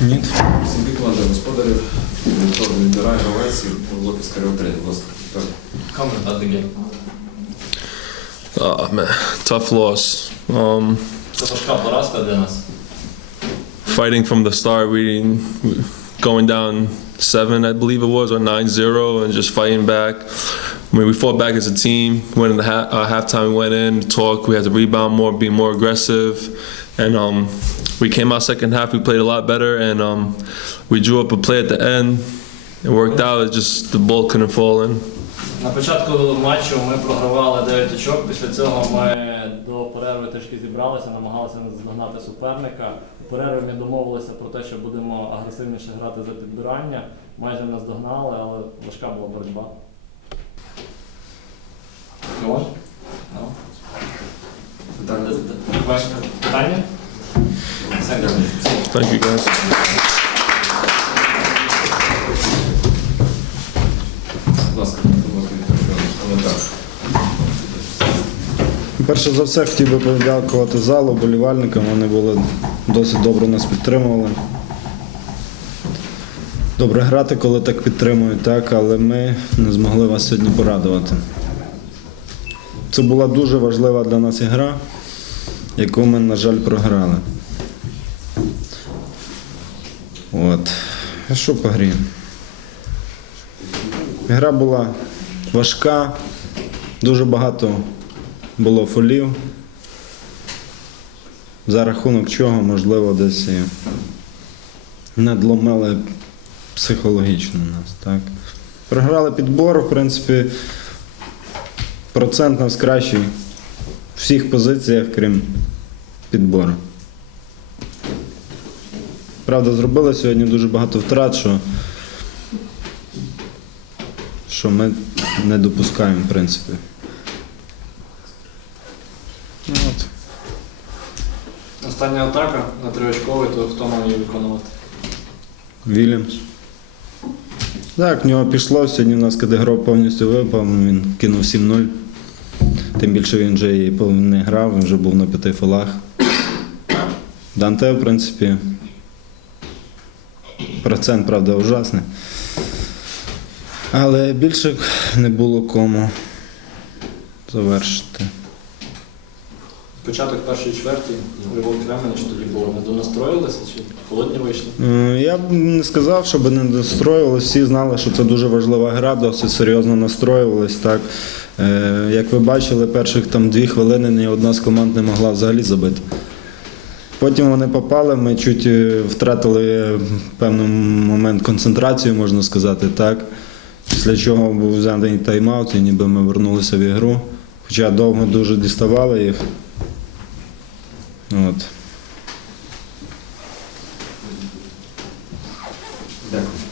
Ні. Собі команда господарів теж відбирає гравець і Лопес Каріо 3, будь ласка. Так. Comment at the game. Oh man, tough loss. Um, Це важка поразка для нас. fighting from the start, we going down seven, I believe it was, or 9-0, and just fighting back. I mean, we fought back as a team. Went in the ha- uh, halftime, we went in, talked. We had to rebound more, be more aggressive, and um, we came out second half. We played a lot better, and um, we drew up a play at the end. It worked out. It just the ball couldn't fall in. На початку матчу ми програвали 9 очок. Після цього ми до перерви трішки зібралися, намагалися наздогнати суперника. У перерві ми домовилися про те, що будемо агресивніше грати за підбирання. Майже наздогнали, але важка була боротьба. Go on? No? Питання? Thank you, guys. Перше за все хотів би подякувати залу, болівальникам. Вони були досить добре нас підтримували. Добре грати, коли так підтримують, так, але ми не змогли вас сьогодні порадувати. Це була дуже важлива для нас ігра, яку ми, на жаль, програли. От. А що по грі? Гра була важка, дуже багато було фолів. За рахунок чого, можливо, десь і надломили психологічно нас. Так? Програли підбор, в принципі, процент нас кращий в всіх позиціях, крім підбору. Правда, зробили сьогодні дуже багато втрат, що, що ми не допускаємо, в принципі. Ну, От. Остання атака на триочковий, то хто мав її виконувати? Вільямс. Так, в нього пішло. Сьогодні у нас Кадегров повністю випав, він кинув 7-0. Тим більше він вже і не грав, він вже був на п'яти фолах. Данте, в принципі, процент, правда, ужасний. Але більше не було кому завершити. Початок першої чверті, Львов Кременич тоді було, не донастроїлися чи холодні вийшли? Е, Я б не сказав, щоб не настроювалися. Всі знали, що це дуже важлива гра, досить серйозно настроювались. Так. Е, Як ви бачили, перших там дві хвилини ні одна з команд не могла взагалі забити. Потім вони попали, ми чуть е, втратили в певний момент концентрацію, можна сказати, так. Після чого був взятий тайм-аут, і ніби ми вернулися в ігру. Хоча довго дуже діставали їх. От. Дякую.